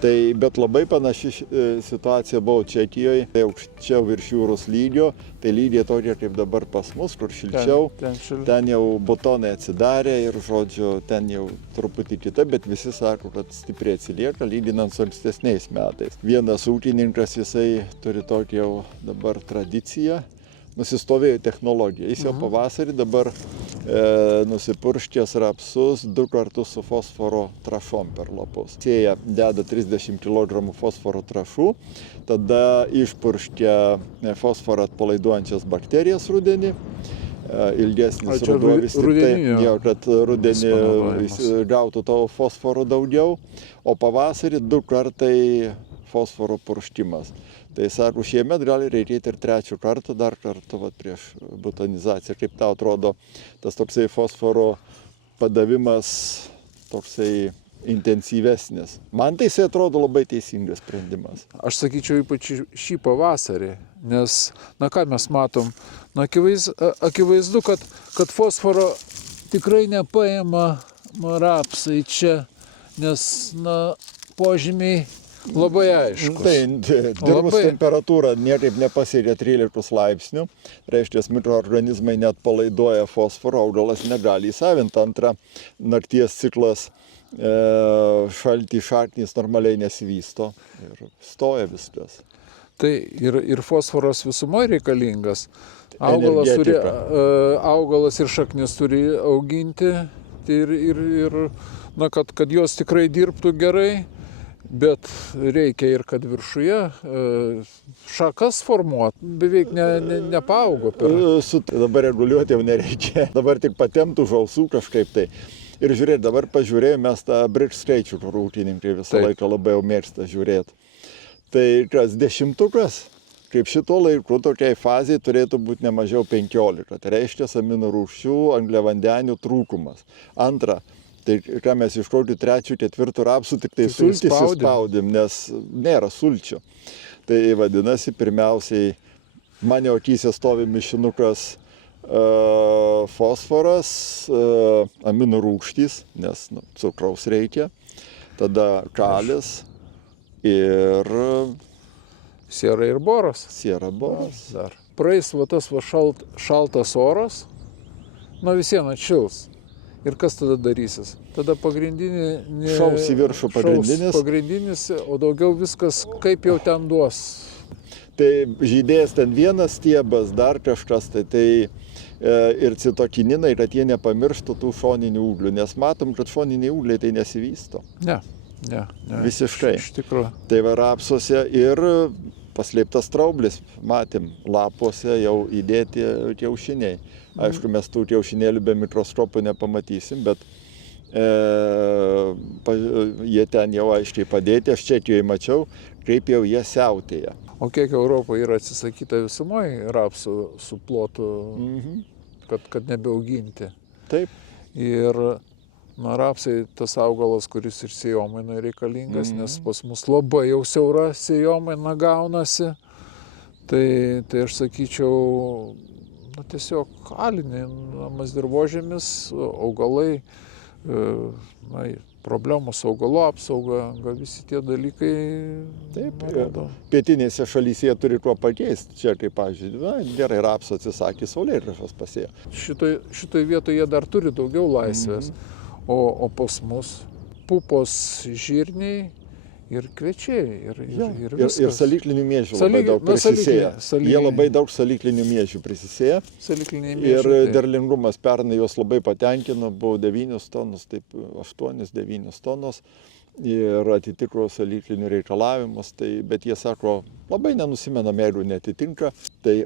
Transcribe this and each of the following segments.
Tai, bet labai panaši situacija buvo Čekijoje, tai aukščiau virš jūros lygio, tai lygiai tokia kaip dabar pas mus, kur šilčiau, ten jau butonai atsidarė ir, žodžiu, ten jau truputį kita, bet visi sako, kad stipriai atsilieka, lyginant su ankstesniais metais. Vienas ūkininkas, jisai turi tokią jau dabar tradiciją, nusistovėjo technologija. Jis jau pavasarį dabar nusipurškęs rapsus 2 kartus su fosforo trąšom per lapus. Sėja deda 30 kg fosforo trąšų, tada išpurškia fosforą atpalaiduojančias bakterijas rudenį. Ilgesnis ruduo vis tik tai, kad rudenį gautų to fosforo daugiau, o pavasarį 2 kartai fosforo purškimas. Tai sako, šiemet gali reikėti ir 3 kartą, dar kartą prieš butonizaciją. Kaip tau atrodo tas toksai fosforo padavimas toksai intensyvesnis? Man tai jisai atrodo labai teisingas sprendimas. Aš sakyčiau, ypač šį pavasarį, nes, na ką mes matom, na, akivaizdu, kad fosforo tikrai nepaima rapsai čia, nes, na, požymiai labai aiškus. Tai dirvos temperatūra niekaip nepasiekia 13 laipsnių, reiškia, mikroorganizmai net palaiduoja fosforą, augalas negali įsavinti. Antra, nakties ciklas, šaltį šaknys normaliai nesivysto ir stoja viskas. Tai ir fosforas visumoje reikalingas. Augalas ir šaknis turi auginti ir na, kad jos tikrai dirbtų gerai. Bet reikia ir kad viršuje šakas formuot, beveik nepaaugo. Dabar reguliuoti jau nereikia, dabar tik patemtų žalsų kažkaip tai. Ir žiūrėt, dabar pažiūrėjome mes tą bridge skaičių, kur ūkininkai visą laiką labai jau mėgsta žiūrėti. Tai kas 10-ukas, kaip šito laiku tokiai fazai turėtų būti ne mažiau 15. Tai reiškia amino rūgščių, angliavandenių trūkumas. Antra, tai ką mes iš kokių 3-4 rapsų tik tai sultis įspaudėm, nes nėra sulčių. Tai vadinasi, pirmiausiai mane akyse stovi mišinukas fosforas, amino rūgštys, nes cukraus reikia, tada kalis ir siera ir boras. Siera, boras. Dar. Praeis tas šaltas oras, na visien atšils. Ir kas tada darysis? Tada pagrindinė... Šaus į viršų pagrindinis, o daugiau viskas kaip jau ten duos. Tai žydės ten vienas stiebas, dar kažkas, tai ir citokininai, kad jie nepamirštų tų šoninių ūglių, nes matom, kad šoniniai ūgliai tai nesivysto. Ne. Visiškai. Iš tikrųjų. Tai va rapsuose ir paslėptas straublis, matėm, lapuose jau įdėti kiaušiniai. Aišku, mes tų kiaušinėlių be mikroskopų nepamatysim, bet jie ten jau aiškiai padėti. Aš Čekijoje mačiau, kaip jau jie siautėja. O kiek Europoje yra atsisakyta visumoje rapsų su plotu, kad nebeauginti? Taip. Ir na, rapsai tas augalas, kuris ir sėjomainai reikalingas, nes pas mus labai jau siaura sėjomaina gaunasi. Tai aš sakyčiau, na, tiesiog alinamas dirvožemis, augalai, na, problemos augalų apsauga, gal visi tie dalykai. Taip, pietinėse šalyse turi kuo pakeisti. Čia, kaip pavyzdžiui, gerai rapsų atsisakė, saulėgrąžas pasėjo. Šitoj vietoje jie dar turi daugiau laisvės, o pas mus pupos, žirniai ir kviečiai ir viskas. Ir saliklinių miežių labai daug prisisėja. Jie labai daug saliklinių miežių prisisėja. Ir derlingumas pernai juos labai patenkino, buvo 9 tonus, taip 8-9 tonus ir atitiko saliklinių reikalavimus. Bet jie sako, labai nenusimena, jeigu netitinka.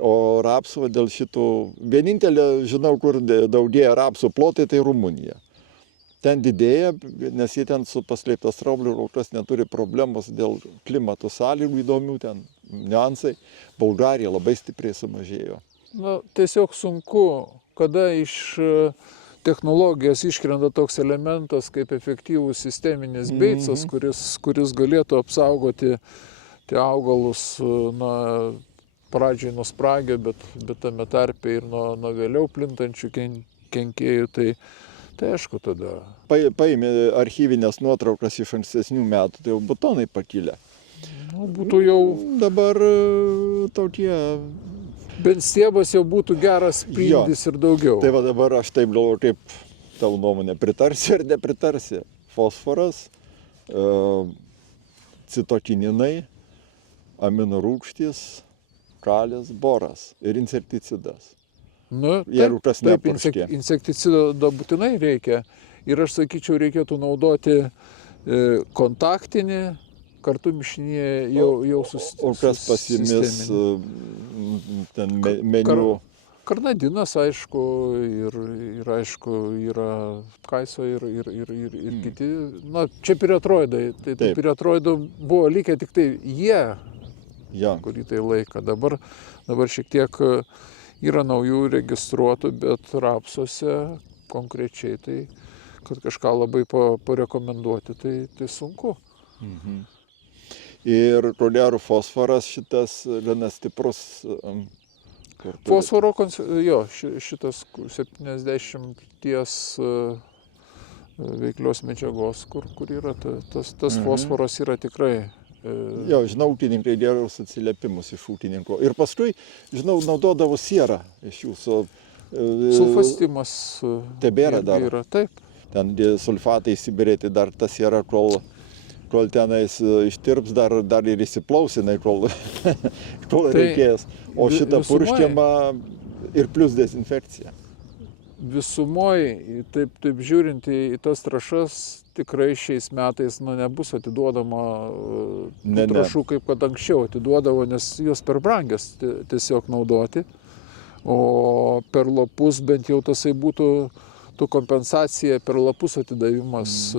O rapsų dėl šitų, vienintelė, žinau, kur daugėja rapsų plotai, tai Rumunija. Ten didėja, nes jie ten su paslėptas straubliu kol kas neturi problemos dėl klimato sąlygų įdomių, ten niuansai. Bulgarija labai stipriai sumažėjo. Na, tiesiog sunku, kada iš technologijos iškrenta toks elementas kaip efektyvus sisteminis beicas, kuris galėtų apsaugoti tie augalus, na, pradžiai nuo spragio, bet tame tarpe ir nuo vėliau plintančių kenkėjų. tai aišku tada. Paėmė archyvinės nuotraukas iš ankstesnių metų, tai jau butonai pakilę. Nu, būtų jau... Dabar tokie... Bent stiebas jau būtų geras spindis ir daugiau. Tai va dabar aš taip galvoju, kaip tavo nuomonė, pritarsi ar nepritarsi. Fosforas, citokininai, aminorūgštys, kalis, boras ir insekticidas. Nu, Jeigu kas taip, nepurškė. insekticido būtinai reikia. Ir aš sakyčiau, reikėtų naudoti kontaktinį, kartu mišinėje jau O kas pasimis ten meniu? Karnadinas, aišku, ir aišku, yra kaiso ir kiti. Na, čia piretroidai. Tai piretroidų buvo likę tik tai jie, kurį tai laiką. Dabar šiek tiek yra naujų registruotų, bet rapsuose konkrečiai, tai kad kažką labai parekomenduoti, tai sunku. Mhm. Ir ko gero fosforas šitas gana stiprus. Fosforo, šitas 70 veiklios medžiagos, kur yra tas fosforas yra tikrai. Jo, žinau, ūkininkai gerus atsiliepimus iš ūkininko. Ir paskui, žinau, naudodavo sierą iš jūsų. Sulfastimas. Tebėra dar. Yra, taip. Ten sulfatai įsibirėti dar ta siera, kol tenais ištirps, dar ir įsiplausinai, kol reikės. O šitą purškiamą ir plus dezinfekcija. Visumoje, taip žiūrint į tas trąšas, tikrai šiais metais nebus atiduodama trąšų, kaip kad anksčiau atiduodavo, nes jos per brangios tiesiog naudoti. O per lapus bent jau tasai būtų kompensacija per lapus atidavimas.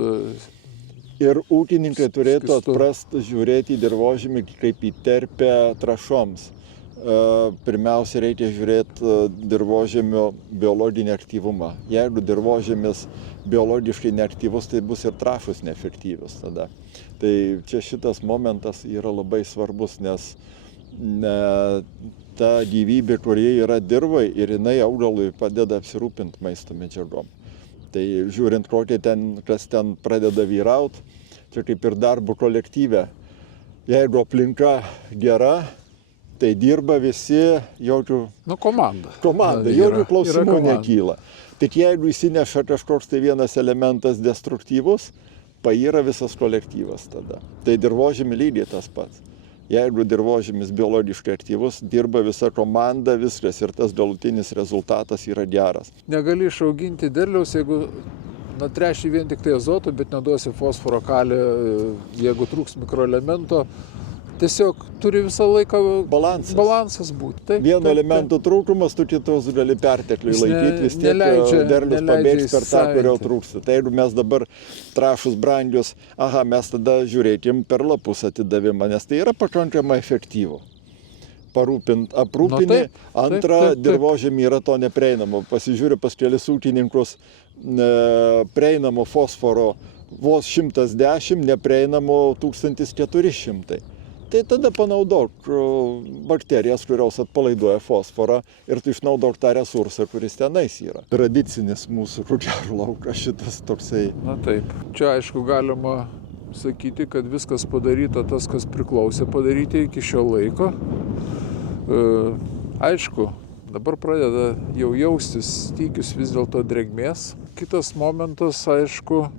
Ir ūkininkai turėtų atprasti žiūrėti į dirvožemį kaip į terpę trąšoms. Pirmiausia, reikia žiūrėti dirvožemio biologinį aktyvumą. Jeigu dirvožemis biologiškai neaktyvus, tai bus ir trąšos neefektyvios tada. Tai čia šitas momentas yra labai svarbus, nes ta gyvybė, kurie yra dirvai ir jinai augalui padeda apsirūpinti maisto medžiagom. Tai žiūrint, kas ten pradeda vyrauti, čia kaip ir darbo kolektyve. Jeigu aplinka gera, tai dirba visi, jokių... Komanda. Jokių klausimų nekyla. Tik jeigu įsineša kažkoks tai vienas elementas destruktyvus, payra visas kolektyvas tada. Tai dirvožemį lygiai tas pats. Jeigu dirvožemis biologiškai aktyvus, dirba visa komanda, viskas ir tas galutinis rezultatas yra geras. Negali išauginti derliaus, jeigu tręši vien tik tai azoto, bet neduosi fosforo, kalio, jeigu trūks mikroelemento. Tiesiog turi visą laiką balansas būti. Vieno elemento trūkumas, tu kitos gali pertekliui laikyti, vis tiek derlius pabėgs per tą, kurio trūksta. Tai jeigu mes dabar trąšus brangius, mes tada žiūrėkim per lapus atidavimą, nes tai yra pakankamai efektyvu. Aprūpinti, antra, dirvožemį yra to neprieinamo. Pasižiūriu pas kelis ūkininkus, prieinamo fosforo vos 110, neprieinamo 1400. Tai tada panaudok bakterijas, kurios atpalaiduoja fosforą ir tu išnaudok tą resursą, kuris tenais yra. Tradicinis mūsų kugerų laukas šitas toksai. Taip. Čia aišku galima sakyti, kad viskas padaryta, tas, kas priklausė padaryti iki šio laiko. Aišku, dabar pradeda jau jaustis stygius vis dėlto drėgmės. Kitas momentas, aišku,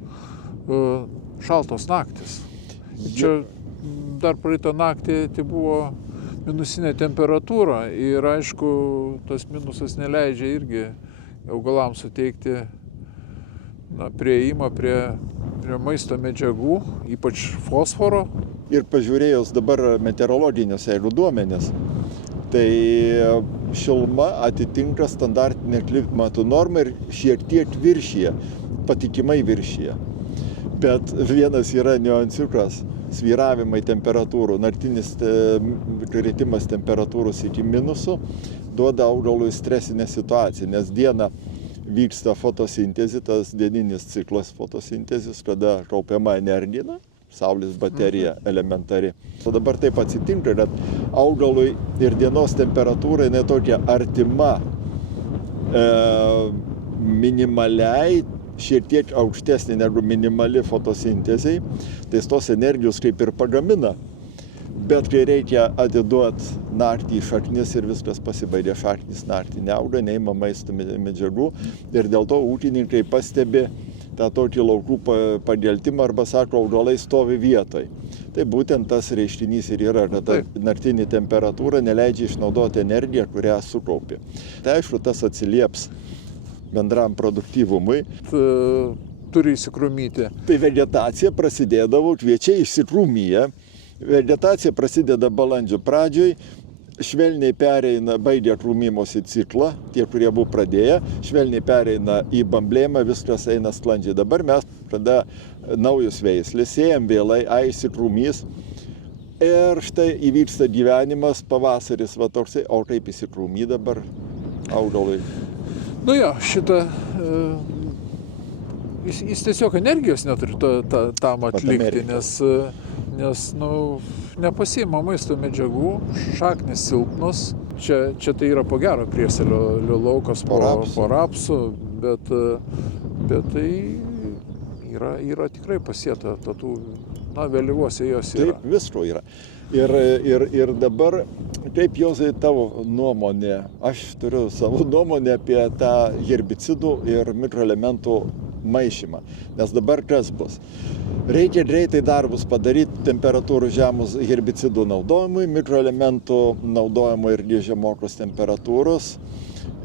šaltos naktis. Čia dar praeitą naktį tai buvo minusinė temperatūra ir aišku, tas minusas neleidžia irgi augalams suteikti prieėjimą prie maisto medžiagų, ypač fosforo. Ir pažiūrėjus dabar meteorologinius duomenis, tai šiluma atitinka standartinę klimato normą ir šiek tiek viršyje, patikimai viršyje. Bet vienas yra niuansiukas. Svyravimai temperatūrų, naktinis kritimas temperatūros iki minusų duoda augalui stresinę situaciją, nes dieną vyksta fotosintezė, tas dieninis ciklas fotosintezės, kada kaupiama energija, saulės baterija elementari. O dabar taip atsitinka, kad augalui ir dienos temperatūra tokia artima minimaliai šiek tiek aukštesnė negu minimali fotosintezei, tai tos energijos kaip ir pagamina. Bet kai reikia atiduoti naktį į šaknis ir viskas pasibaigia, šaknis naktį neauga, neima maisto medžiagų ir dėl to ūkininkai pastebi tą tokį laukų pageltimą arba sako, augalai stovi vietoj. Tai būtent tas reiškinys ir yra, kad ta naktinė temperatūra neleidžia išnaudoti energiją, kurią sukaupė. Tai aišku, tas atsilieps bendram produktyvumui. Turi įsikrūmyti. Tai vegetacija prasidėdavo, kviečiai išsikrūmyje. Vegetacija prasideda balandžio pradžioj, švelniai pereina, baigia krūmimosi ciklą, tie, kurie buvo pradėję, švelniai pereina į bamblėjimą, viskas eina sklandžiai. Dabar mes tada naujus veislės, sėjam vėlai, įsikrūmys ir štai įvyksta gyvenimas, pavasaris, va toksai, o kaip įsikrūmy dabar augalai. Nu jo, šitą... Jis tiesiog energijos neturi tam atlikti, nes nepasiima maisto medžiagų, šaknis silpnos. Čia tai yra po gero prieselio laukas po rapsų, bet tai yra tikrai pasėta tų, vėlyvose jos yra. Taip, visko yra. Ir dabar, kaip Jozai tavo nuomonė, aš turiu savo nuomonę apie tą herbicidų ir mikroelementų maišymą. Nes dabar kas bus? Reikia greitai darbus padaryti temperatūrų žemus herbicidų naudojimui, mikroelementų naudojimo irgi žemokos temperatūros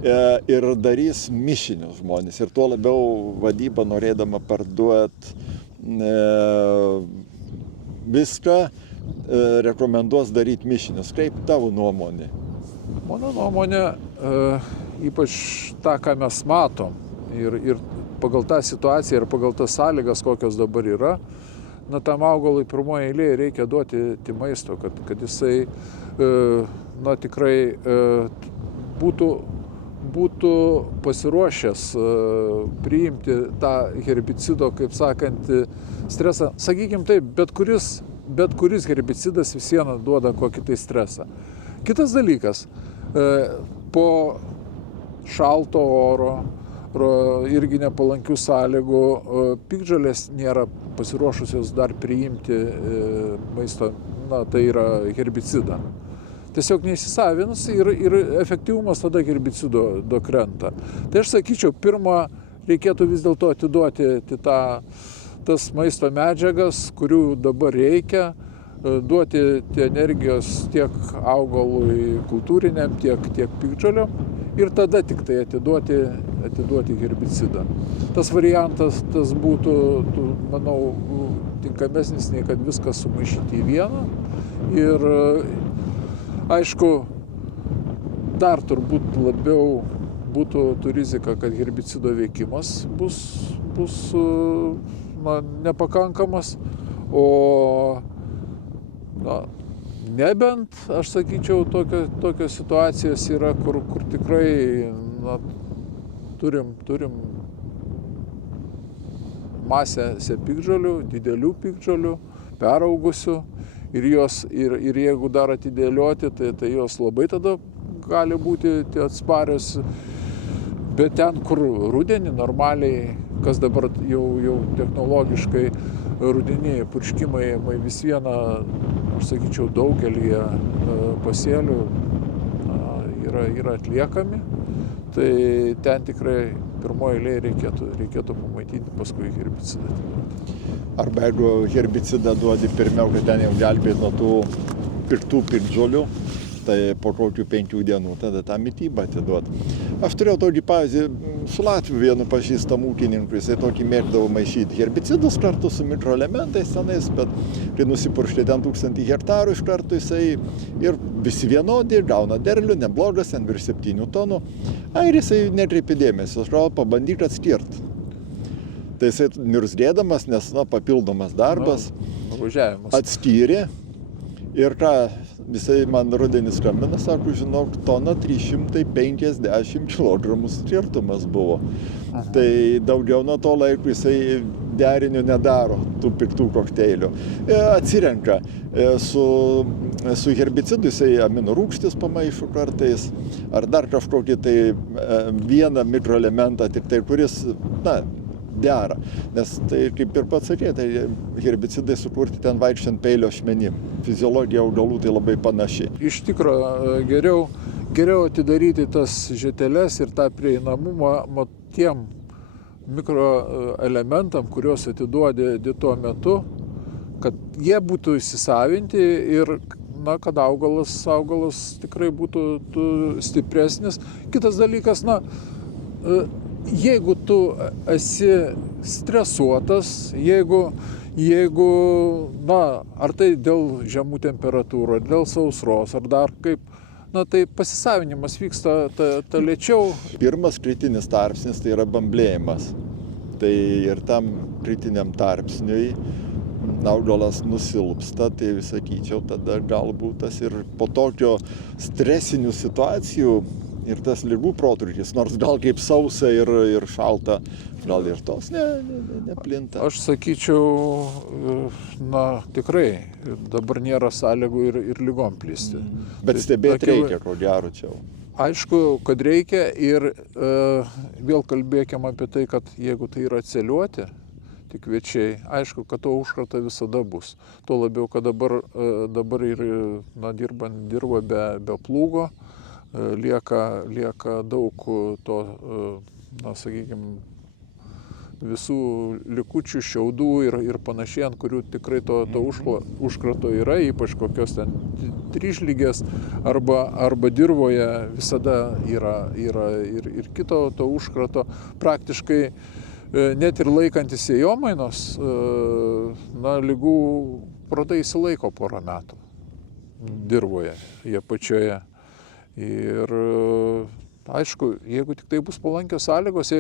ir darys mišinius žmonės. Ir tuo labiau vadyba norėdama parduoti viską, rekomenduos daryti mišinius. Kaip tavo nuomonė? Mano nuomonė, ypač tą, ką mes matom ir pagal tą situaciją ir pagal tas sąlygas, kokios dabar yra, tam augalui pirmoje eilėje reikia duoti maisto, kad jisai tikrai būtų pasiruošęs priimti tą herbicido, kaip sakant, stresą. Sakykim taip, bet kuris herbicidas vis viena duoda kokį tai stresą. Kitas dalykas, po šalto oro, irgi nepalankių sąlygų, piktžolės nėra pasiruošusios dar priimti maisto, tai yra herbicidą. Tiesiog neįsisavinus ir efektyvumas tada herbicido krenta. Tai aš sakyčiau, pirmą reikėtų vis dėlto atiduoti tas maisto medžiagas, kurių dabar reikia, duoti energijos tiek augalui kultūriniam, tiek piktžoliam ir tada tik tai atiduoti herbicidą. Tas variantas būtų, manau, tinkamesnis, nei kad viską sumaišyti į vieną. Ir aišku, dar turbūt labiau būtų rizika, kad herbicido veikimas bus nepakankamas, o nebent, aš sakyčiau, tokios situacijos yra, kur tikrai turim masę piktžolių, didelių piktžolių, peraugusių ir jeigu dar atidėlioti, tai jos labai tada gali būti atsparios. Bet ten, kur rudenį normaliai, kas dabar jau technologiškai rudeniniai purškimai vis viena, aš sakyčiau, daugelį pasėlių yra atliekami, tai ten tikrai pirmoje eilėje reikėtų pamaitinti, paskui herbicidą atiduoti. Arba jeigu herbicidą duodi pirmiau, kad ten jau gelbėti nuo tų piktų piktžolių, tai po kokių 5 dienų tada tą mitybą atiduoti. Aš turėjau tokį pavyzdį su Latviu vienu pažįstamu ūkininku, jisai tokį mėgdavo maišyti herbicidus kartu su mikroelementais tenais, bet kai nusipurškė ten 1000 hektarų iš karto jisai ir visi vienodi, gauna derlių, neblogas, ten virš 7 tonų. Ir jisai nekreipė dėmesio, aš gal pabandyk atskirti. Tai jisai niurzgėdamas, nes papildomas darbas, atskyrė ir ką, jisai man rudenį skambina, sako, žinok, tona 350 kg skirtumas buvo. Tai daugiau nuo to laiko jisai derinių nedaro, tų piktų kokteilių. Atsirenka su herbicidu, jisai aminorūgštis pamaišo kartais, ar dar kažkokį tai vieną mikroelementą, tik tai kuris, dera. Nes tai, kaip ir pats sakė, tai herbicidai sukurti ten vaikščiant peilio ašmenim. Fiziologija augalų tai labai panaši. Iš tikro, geriau atidaryti tas žeteles ir tą prieinamumą tiem mikroelementam, kuriuos atiduodi tuo metu, kad jie būtų įsisavinti ir kad augalas tikrai būtų stipresnis. Kitas dalykas, jeigu tu esi stresuotas, jeigu ar tai dėl žemų temperatūrų, ar dėl sausros, ar dar kaip, tai pasisavinimas vyksta ta lėčiau. Pirmas kritinis tarpsnis tai yra bamblėjimas. Tai ir tam kritiniam tarpsniui augalas nusilpsta, tai sakyčiau, tada galbūt tas ir po tokio stresinių situacijų ir tas ligų protrūkis, nors gal kaip sausa ir šalta, gal ir tos neplinta. Aš sakyčiau, tikrai, dabar nėra sąlygų ir lygom plisti. Bet stebėti reikia, ko gero čia. Aišku, kad reikia ir vėl kalbėkime apie tai, kad jeigu tai yra celiuoti, tik kviečiai, aišku, kad to užkrato visada bus. Tuo labiau, kad dabar ir dirbant dirba be plūgo, lieka daug to, sakykime, visų likučių, šiaudų ir panašiai, ant kurių tikrai to užkrato yra, ypač kokios ten tryžlygės arba dirvoje visada yra ir kito to užkrato. Praktiškai net ir laikantis sėjomainos, ligų protai įsilaiko porą metų dirvoje, jie pačioje. Ir aišku, jeigu tik tai bus palankios sąlygos,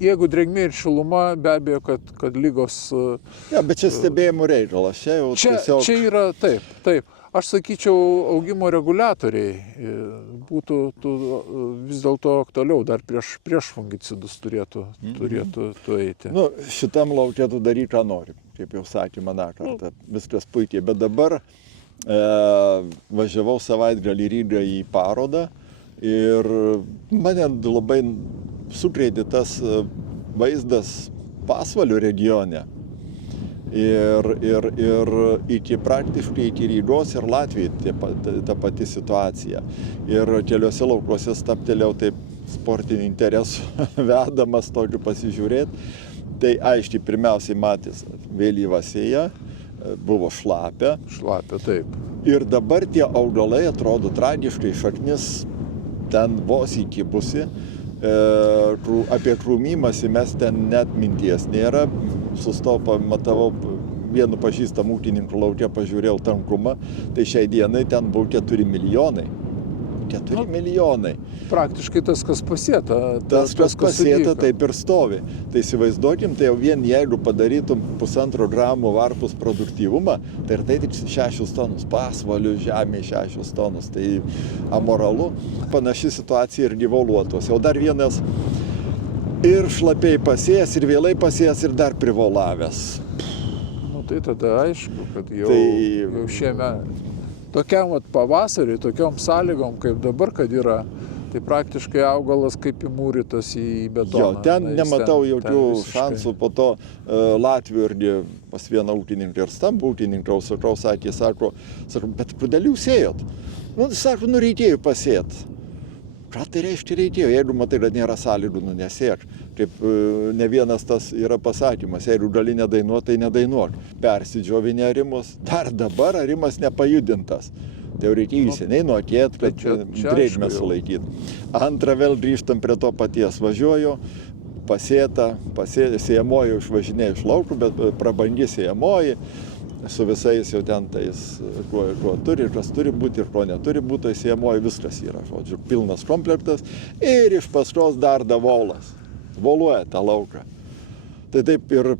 jeigu drėgmė ir šiluma, be abejo, kad lygos... Bet čia stebėjimų reikalas, čia yra taip. Aš sakyčiau, augimo reguliatoriai būtų vis dėlto aktualiau, dar prieš fungicidus turėtų eiti. Šitam laukia tu daryk, ką nori, kaip jau sakė man kartą, viskas puikiai. Bet dabar važiavau savaitgalį Rygą į parodą ir mane labai sukrėtė tas vaizdas Pasvalio regione. Ir praktiškai iki Rygos ir Latvijai ta pati situacija. Ir keliuose laukuose stabtelėjau taip sportinių interesų vedamas tokiu pasižiūrėti. Tai aiškiai pirmiausiai matys vėlyva sėja, buvo šlapia. Šlapia, taip. Ir dabar tie augalai atrodo tragiškai, šaknis ten vos įkibusi. Apie krūmimąsi mes ten net minties nėra. Sustojau, matavau vienu pažįstamų ūkininkų lauke, pažiūrėjau tankumą, tai šiai dienai ten buvo 4 milijonai. 4 milijonai. Praktiškai tas, kas pasėta. Tas, kas pasėta, taip ir stovi. Tai įsivaizduokim, tai jau vien jeigu padarytum 1,5 gramo varpus produktyvumą, tai ir tai tik 6 tonus. Pasvalių žemėje 6 tonus. Tai amoralu. Panaši situacija ir gyvuluotuose. O dar vienas ir šlapiai pasėjęs, ir vėlai pasėjęs, ir dar privolavęs. Tai tada aišku, kad jau šiame tokiam pavasarį, tokiom sąlygom, kaip dabar, kad yra, tai praktiškai augalas kaip įmūrytas į betoną. Ten nematau jokių šansų. Po to Latvijų irgi pas vieną ūkininką ir stambų ūkininką, sako, bet kodėl jūs ėjot? Sako, reikėjo pasėti. Ką tai reiškia reikėjo? Jeigu matai, kad nėra sąlygų, nesėk. Kaip ne vienas tas yra pasakymas, jeigu gali nedainuoti, tai nedainuok. Persidžiovinė arimus, dar dabar arimas nepajudintas. Tai jau reikėjo seniai nuokėti, kad drėgmę sulaikyti. Antra, vėl grįžtam prie to paties. Važiuoju, pasėta, sėjamoji išvažinėja iš laukų, bet prabangi sėjamoji. Su visais jau ten tais, kuo turi, kas turi būti ir ko neturi būti, tai sėjamoji viskas yra, žodžiu, pilnas komplektas. Ir iš paskos dar volas. Voluoja tą lauką. Tai taip ir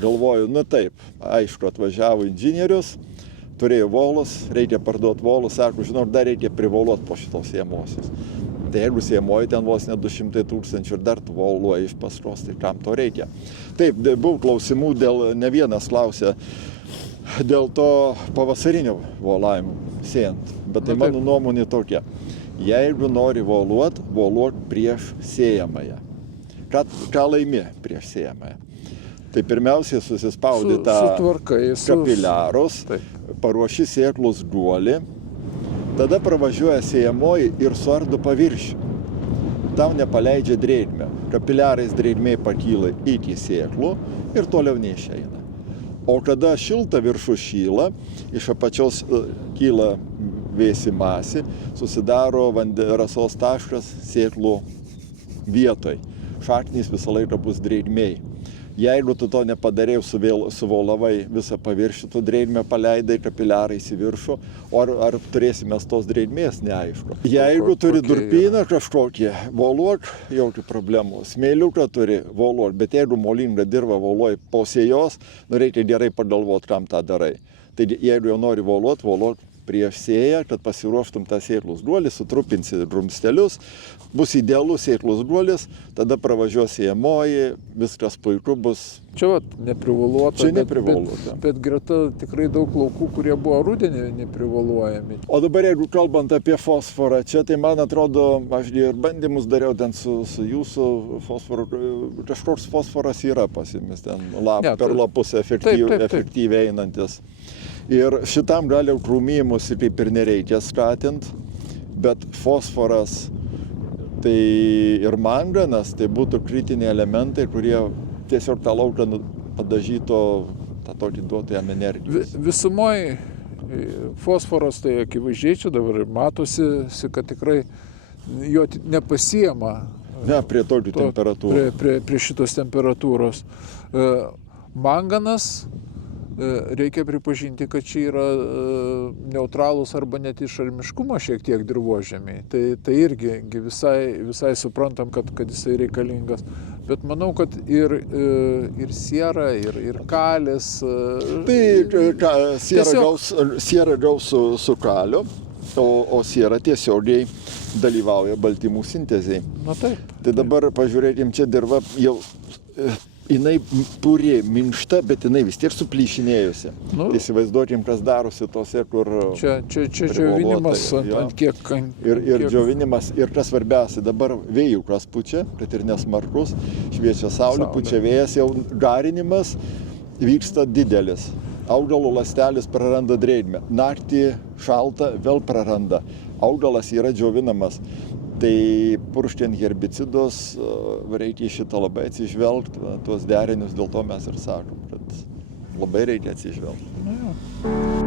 galvoju, taip, aišku, atvažiavo inžinierius, turėjo volus, reikia parduoti volus, sako, žinau, dar reikia privoluoti po šitos sėjamosios. Tai jeigu sėjamoji ten vos ne 200 000 ir dar tu voluoji iš paskos, tai kam to reikia? Taip, buvo klausimų, ne vienas klausė, dėl to pavasarinio volavimo sėjant. Bet tai mano nuomonė tokia. Jeigu nori voluot prieš sėjamąją. Ką laimi prieš sėjamąją? Tai pirmiausiai susispaudi tą Sutvarkai. kapiliarus, Taip. paruoši sėklos guolį, tada pravažiuoja sėjamoji ir suardo paviršių. Tau nepaleidžia drėgmę. Kapiliarais drėgmė pakyla iki sėklų ir toliau neišeina. O kada šilta viršų šyla, iš apačios kyla vėsi masė, susidaro rasos taškas sėklų vietoj. Šaknys visą laiką bus drėgmėj. Jeigu tu to nepadarėjai, suvolavai visą paviršių, tu drėgmę paleidai kapiliarais į viršų, ar turėsime tos drėgmės, neaišku. Jeigu turi durpyną kažkokie, voluok, jokių problemų. Smėliuką turi, voluok, bet jeigu molingą dirvą voluoji po sėjos, reikia gerai pagalvoti, kam tą darai. Tai jeigu jau nori voluot prieš sėją, kad pasiruoštum tą sėklus guolį, sutrupinsi drumstelius, bus idealus sėklus guolis, tada pravažiuos sėjamoji, viskas puiku bus. Čia neprivaluota, Čia neprivaluota. Bet greta tikrai daug laukų, kurie buvo rudenį neprivaluojami. O dabar jeigu kalbant apie fosforą, čia tai man atrodo, aš ir bandymus dariau ten su jūsų fosforu, kažkoks fosforas yra pas jumis ten per lapus efektyviai einantis. Ir šitam gali krūmyjimus kaip ir nereikia skatinti, bet fosforas tai ir manganas, tai būtų kritiniai elementai, kurie tiesiog tą lauką padažyto, tą tokį duotų jam energijos. Visumoj fosforas tai akivaizdžiai čia dabar matosi, kad tikrai jo nepasiema. Ne, prie tokių temperatūrų. Prie šitos temperatūros. Manganas, reikia pripažinti, kad čia yra neutralūs arba net išarmiškumo šiek tiek dirvožemiai. Tai irgi visai suprantam, kad jisai reikalingas. Bet manau, kad ir siera, ir kalis. Tai siera gaus su kaliu, o siera tiesiogiai dalyvauja baltymų sintezėje. Na taip. Tai dabar pažiūrėkim, čia dirva jau... Jinai puri, minkšta, bet jinai vis tiek suplyšinėjusi. Įsivaizduokim, kas darosi tose, kur... Čia džiovinimas ant kiek... Ir džiovinimas, ir kas svarbiausia, dabar vėjų kas pučia, kad ir nesmarkus, šviečia saulė, pučia vėjas, jau garinimas vyksta didelis. Augalo ląstelės praranda drėgmę. Naktį šalta, vėl praranda. Augalas yra džiovinamas. Tai purškiant herbicidus reikia šitą labai atsižvelgti, tuos derinius, dėl to mes ir sakom, kad labai reikia atsižvelgti.